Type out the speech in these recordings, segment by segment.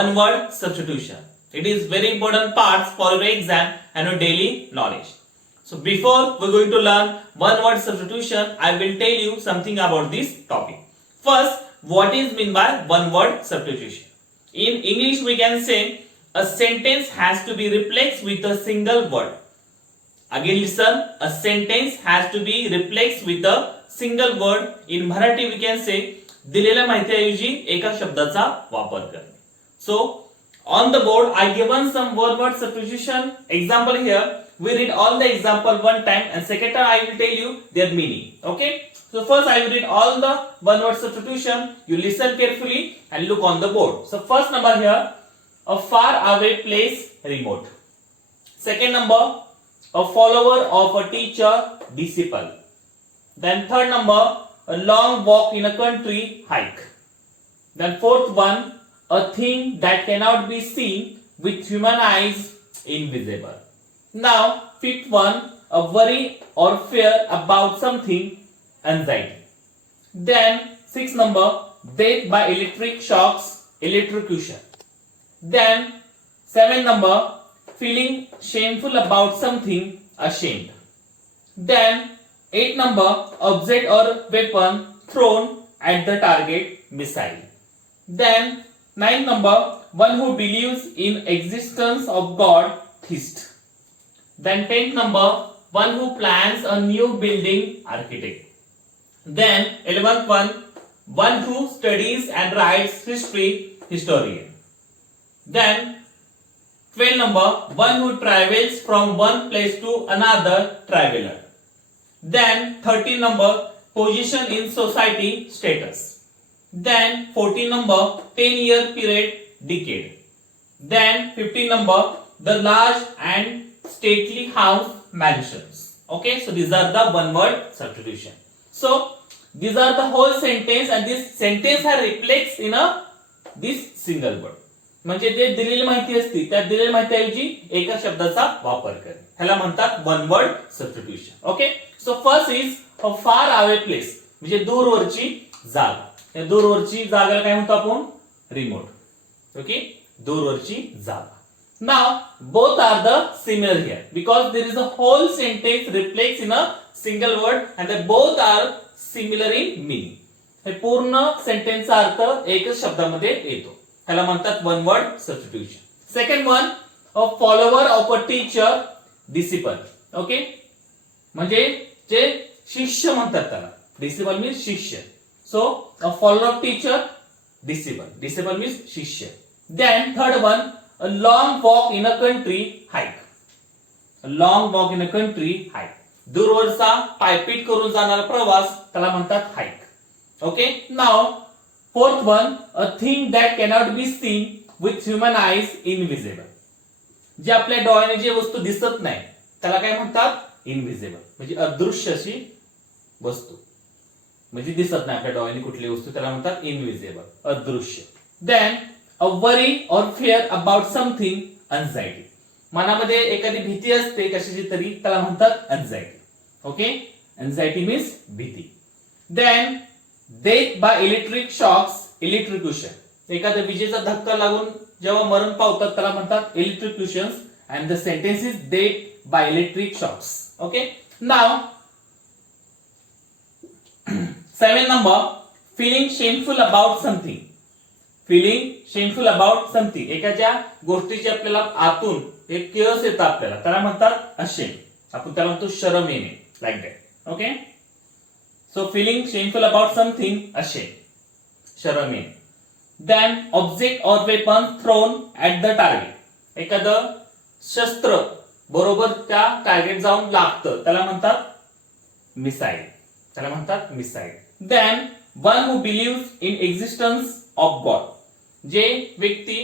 one word substitution. It is very important parts for your exam and your daily knowledge. So before we're going to learn one word substitution, I will tell you something about this topic. First, what is meant by one word substitution? In English we can say a sentence has to be replaced with a single word. Again listen, a sentence has to be replaced with a single word. In Marathi we can say दिलेल्या माहितीऐवजी एका शब्दाचा वापर करणे. So on the board I given some one word substitution example here. We read all the example one time and second time I will tell you their meaning. Okay. So first I will read all the one word substitution. You listen carefully and look on the board. So first number here, a far away place, remote. Second number, a follower of a teacher, disciple. Then third number, a long walk in a country, hike. Then fourth one, a thing that cannot be seen with human eyes, invisible. Now fifth one, a worry or fear about something, anxiety. Then sixth number, death by electric shocks, electrocution. Then seventh number, feeling shameful about something, ashamed. Then eighth number, object or weapon thrown at the target, missile. Then ninth number, one who believes in existence of God, theist. Then 10th number, one who plans a new building, architect. Then 11th one who studies and writes history, historian. Then 12th number, one who travels from one place to another, traveler. Then 13th number, position in society, status. Then 14th number, 10-year period, decade. Then 15th number, the large and stately house, mansions. Okay, so these are the one word substitution. So these are the whole sentence and this sentence are replaced in a this single word. म्हणजे जे दिलेली माहिती असते त्या दिलेल्या माहितीऐवजी एका शब्दाचा वापर करणे ह्याला म्हणतात one word substitution. Okay, so first is a far away place म्हणजे दूरवरची जागा. या दूरवरची जागेला काय म्हणतो आपण? रिमोट. ओके, दूरवरची जागा. Now both are the similar here because there is a whole sentence replaced in a single word and they both are similar in meaning. हे पूर्ण सेंटेन्सचा अर्थ एकच शब्दामध्ये येतो. ह्याला म्हणतात one word substitution. Second one, a follower of a teacher, disciple. Okay, म्हणजे जे शिष्य म्हणतात त्याला. डिसिपल मीन्स शिष्य. So a follower of teacher, disciple. Disciple means शिष्य. Then third one, a long walk in a country, hike. A long walk in a country, hike. दूरवरचा पायपीट करून जाणारा प्रवास त्याला म्हणतात hike. Okay, now fourth one, a thing that cannot be seen with human eyes, invisible. जे आपल्या डोळ्याने जे वस्तू दिसत नाही त्याला काय म्हणतात? इनविजिबल. म्हणजे अदृश्य अशी वस्तू, म्हणजे दिसत नाही आपल्या डोळ्याने कुठली वस्तू, त्याला म्हणतात इनविजिबल, अदृश्य. Then a worry or fear about something, anxiety. मनामध्ये एखादी भीती असते कशाची तरी त्याला म्हणतात anxiety. ओके, anxiety means भीती. Then death by electric shocks, electrocution. एखाद्या विजेचा धक्का लागून जेव्हा मरण पावतात त्याला म्हणतात electrocutions and the sentence is death by electric shocks. Okay, now 7 number, feeling shameful about something. Feeling shameful about something. एखाद्या गोष्टीची आपल्याला आतून एक किळस येतं आपल्याला त्याला म्हणतात अशेम. आपण त्याला म्हणतो शरम येणे, like that. Okay, so feeling shameful about something, ashame, शरम येणे. Then object or weapon thrown at the target. एखादं शस्त्र बरोबर त्या टार्गेट जाऊन लागतं त्याला म्हणतात मिसाईल. त्याला म्हणतात missile. Then one who believes in existence of God. जे व्यक्ती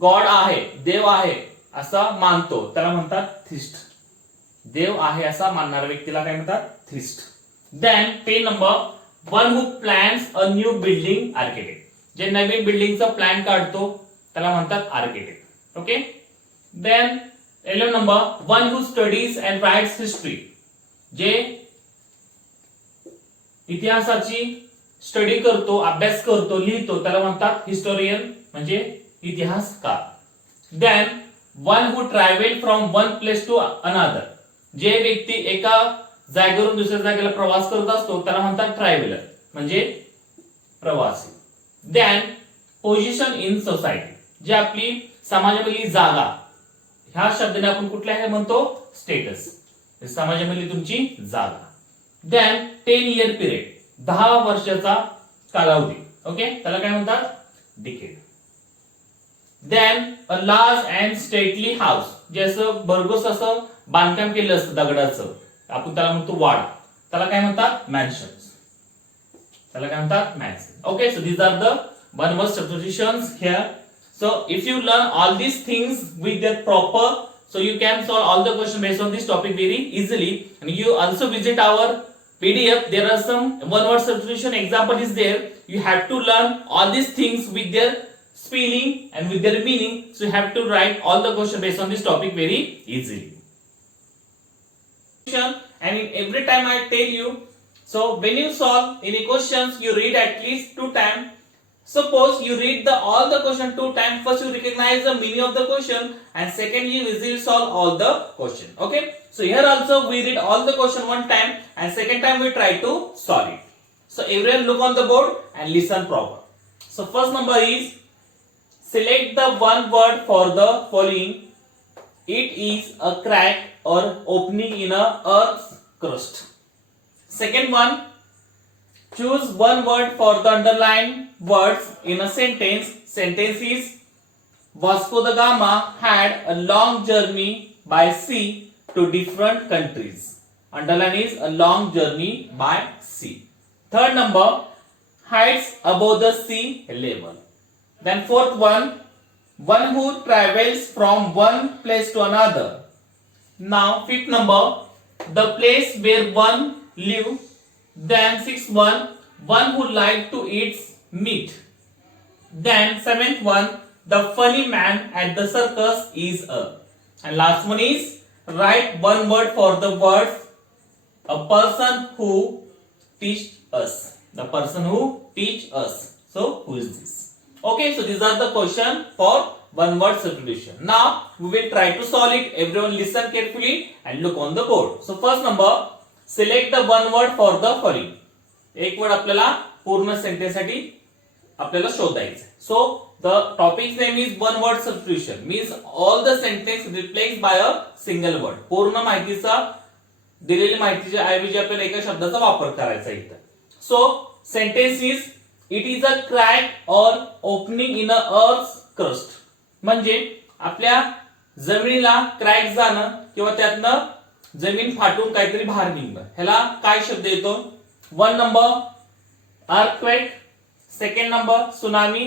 गॉड आहे, देव आहे असा मानतो त्याला म्हणतात थिस्ट. देव आहे असा मानणाऱ्या व्यक्तीला काय म्हणतात? Theist. Then 10 number, one who plans a new building, architect. जे नवीन बिल्डिंगचा प्लॅन काढतो त्याला म्हणतात architect. Okay, then 11 number, one who studies and writes history. जे इतिहासाची स्टडी करतो, अभ्यास करतो, लिहितो त्याला म्हणतात हिस्टोरियन, म्हणजे इतिहासकार. Then one who travel from one place to another, जे व्यक्ती एका जागेवरून दुसऱ्या जागेला प्रवास करत असतो त्याला म्हणतात ट्रॅव्हलर, म्हणजे प्रवासी. देन पोझिशन इन सोसायटी, जी आपली समाजामधली जागा, ह्या शब्दाने आपण कुठल्या हे म्हणतो स्टेटस, समाजामधली तुमची जागा. देन 10 इयर पिरियड, 10 वर्षाचा कालावधी, ओके, त्याला काय म्हणतात decade. Then a large and stately house, जे असं भरघोस असं बांधकाम केलं असतं दगडाचं, आपण त्याला म्हणतो वाड, त्याला काय म्हणतात मॅन्शन्स, त्याला काय म्हणतात mansion. Okay, so these are the one word substitutions here. So if you learn all these things with their proper, so you can solve all the questions based on this topic very easily. And you also visit our PDF. There are some one word substitution example is there. You have to learn all these things with their spelling and with their meaning. So you have to write all the questions based on this topic very easily. And every time I tell you, so when you solve any questions, you read at least 2 times. Suppose you read all the question 2 times. First you recognize the meaning of the question, and second you will solve all the question. Okay. So here also we read all the question 1 time, and second time we try to solve it. So everyone look on the board and listen proper. So first number is, select the one word for the following. It is a crack or opening in a earth's crust. Second one, choose one word for the underlined words in a sentence. Sentence is, Vasco da Gama had a long journey by sea to different countries. Underline is a long journey by sea. Third number, heights above the sea level. Then fourth one who travels from one place to another. Now fifth number, the place where one live. Then sixth one who like to eat meat. Then seventh one, the funny man at the circus is a. And last one is, write one word for the words a person who teach us. The person who teach us. So who is this? Okay, so these are the question for one word substitution. Now we will try to solve it. Everyone listen carefully and look on the board. So first number, select the one word for the following. एक word आपल्याला पूर्ण sentence साठी आपल्याला शोधायचं. So the topic name is one word substitution, means all the sentence replace by a single word. पूर्ण माहितीचा, दिलेली माहितीच्या ऐवजी आपल्याला एका शब्दाचा वापर करायचा इथं. So sentence is, it is a crack or opening in a earth crust, म्हणजे आपल्या जमिनीला क्रॅक जाणं किंवा त्यातनं जमीन फाटून काहीतरी बाहेर निघणं, ह्याला काय शब्द येतो? 1 number earthquake, second number tsunami,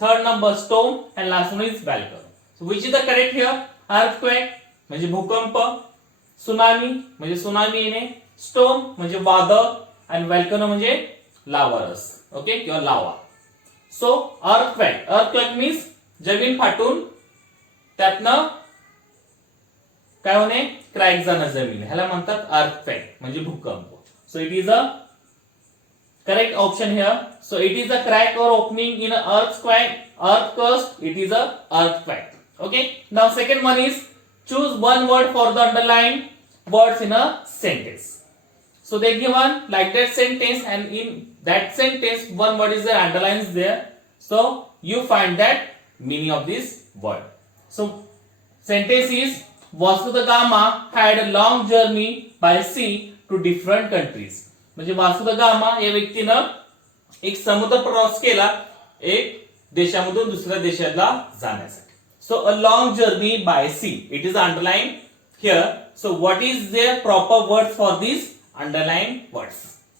third number storm, and last one is volcano. So which is the correct here? Earthquake म्हणजे भूकंप, tsunami म्हणजे सुनामी येणे, storm म्हणजे वादळ, आणि volcano म्हणजे लावारस, ओके, किंवा लावा. सो earthquake means जमीन फाटून त्यातनं काय होणे, क्रॅक जाणं जमीन, ह्याला म्हणतात earthquake म्हणजे भूकंप. So it is a correct option here. So it is a crack or opening in a earth crust. It is a earthquake. Okay. Now second one is, choose one word for the underlined words in a sentence. So they given like that sentence, and in that sentence one word is there, underlines there. So you find that meaning of this word. So sentence is, Vasco da Gama had a long journey by sea to different countries. म्हणजे वासु दा gamma या व्यक्तीनं एक समुद्र प्रवास केला एक देशामधून दुसऱ्या देशाला जाण्यासाठी. So a long journey by sea, it is underline here. So what is their proper words for this underline words?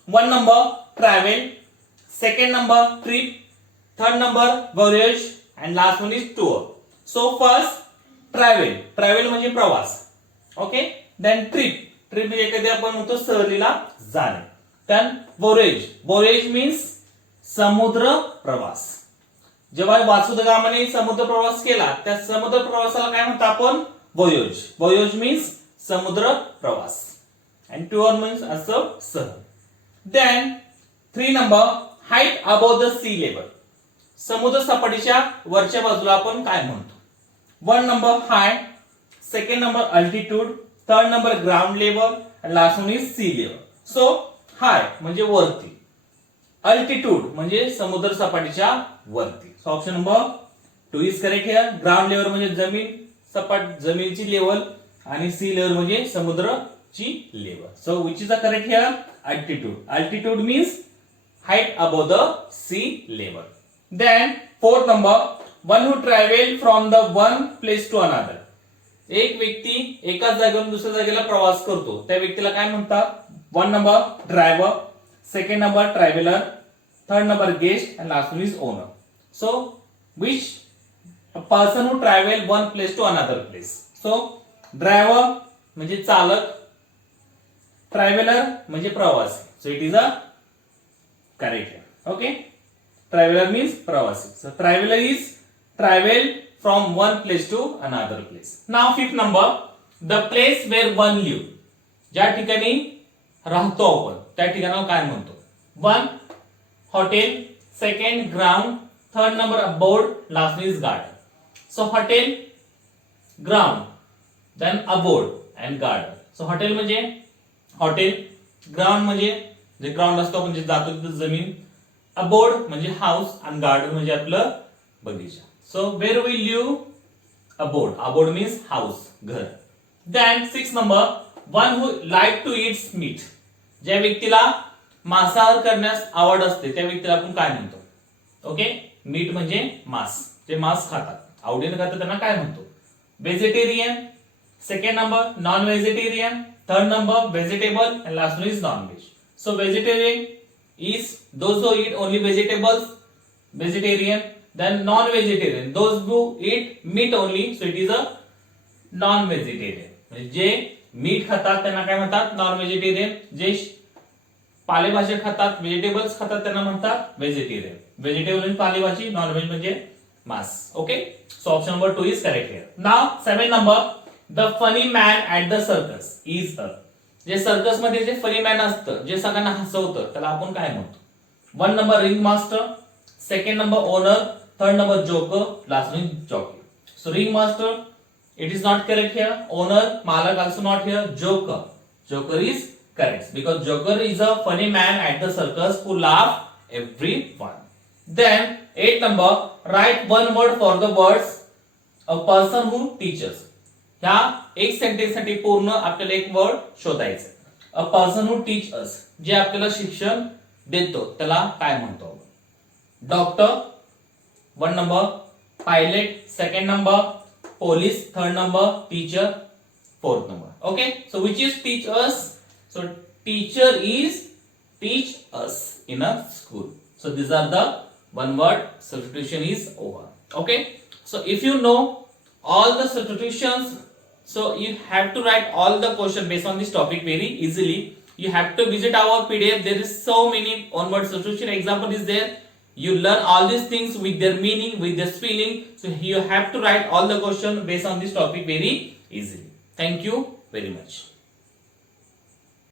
1 number travel, second number trip, third number voyage, and last one is tour. So first travel म्हणजे प्रवास, okay. Then trip म्हणजे एखाद्या आपण म्हणतो सहलीला जाणे. Then voyage means समुद्र प्रवास. जेव्हा वासु दा गामाने समुद्र प्रवास केला त्या समुद्र प्रवासाला काय म्हणतो आपण? voyage means समुद्र प्रवास, and tour means असं सहल. Then 3 number height above the sea level. समुद्र सपाटीच्या वरच्या बाजूला आपण काय म्हणतो? 1 number high, second number altitude, third number ground level, and last one is sea level. So high म्हणजे वरती, अल्टिट्यूड म्हणजे समुद्र सपाटीच्या वरती. So option number 2 is correct here. Ground level म्हणजे जमीन सपाट, जमिनीची लेवल, आणि सी लेवल म्हणजे समुद्राची level. So which is the correct here? Altitude. Altitude means height above the sea level. Then fourth number, one who travel from the one place to another. एक व्यक्ती एकाच जागेवरून दुसऱ्या जागेला प्रवास करतो, त्या व्यक्तीला काय म्हणतात? 1 number driver, second number traveller, third number guest, and last one is owner. So which a person who travel one place to another place. So driver म्हणजे चालक, ट्रॅव्हलर म्हणजे प्रवासी. So it is a correct. Okay, traveler means pravasi. So traveler is travel from one place to another place. Now fifth number, the place where one live. ज्या ठिकाणी राहतो आपण त्या ठिकाणाला काय म्हणतो? 1 hotel, second ground, third number aboard, last is garden. So hotel, ground, then aboard and garden. So hotel म्हणजे hotel, ground म्हणजे जे ग्राउंड असतो आपण जे जातो तिथे जमीन, अबोर्ड म्हणजे हाऊस, आणि गार्डन म्हणजे आपलं बगीचा. So where we live? Abode. Abode means house, घर. Then 6 number, one who like to eat meat. ज्या व्यक्तीला मांसाहार करण्यास आवड असते त्या व्यक्तीला आपण काय म्हणतो? ओके, मीट म्हणजे मांस, जे मांस खातात, आवडीने खातात त्यांना काय म्हणतो? Vegetarian. Second number non vegetarian, third number vegetable, and last one is non veg. So vegetarian is those who eat only vegetables, vegetarian. Then non-vegetarian, those who eat meat only, so it is a non-vegetarian. जे मीठ खातात त्यांना काय म्हणतात? Non vegetarian. जे पालेभाज्या खातात, vegetables खातात त्यांना म्हणतात व्हेजिटेरियन. व्हेजिटेबल म्हणजे पालेभाजी, नॉन व्हेज म्हणजे मांस. Okay, so option number 2 is correct here. Now 7 number, the funny man at the circus is a. J circus मध्ये जे फनी मॅन असतं, जे सगळ्यांना हसवतं, त्याला आपण काय म्हणतो? 1 number ring master, second number owner, third number joker, last one jockey. So ring master, it is not correct here. Owner, मालक, also not here. Joker, joker is correct because joker is a funny man at the circus who laugh everyone. Then 8 number, write one word for the words a person who teaches. ह्या एक sentence साठी पूर्ण आपल्याला एक word शोधायचं. A person who teach us, जे आपल्याला शिक्षण देतो त्याला काय म्हणतो? Doctor 1 number, pilot second number, police third number, teacher fourth number. Okay, so which is teach us? So teacher is teach us in a school. So this are the one word substitution is over. Okay, so if you know all the substitutions, so you have to write all the question based on this topic very easily. You have to visit our PDF. There is so many one word substitution example is there. You learn all these things with their meaning, with their spelling. So you have to write all the question based on this topic very easily. Thank you very much.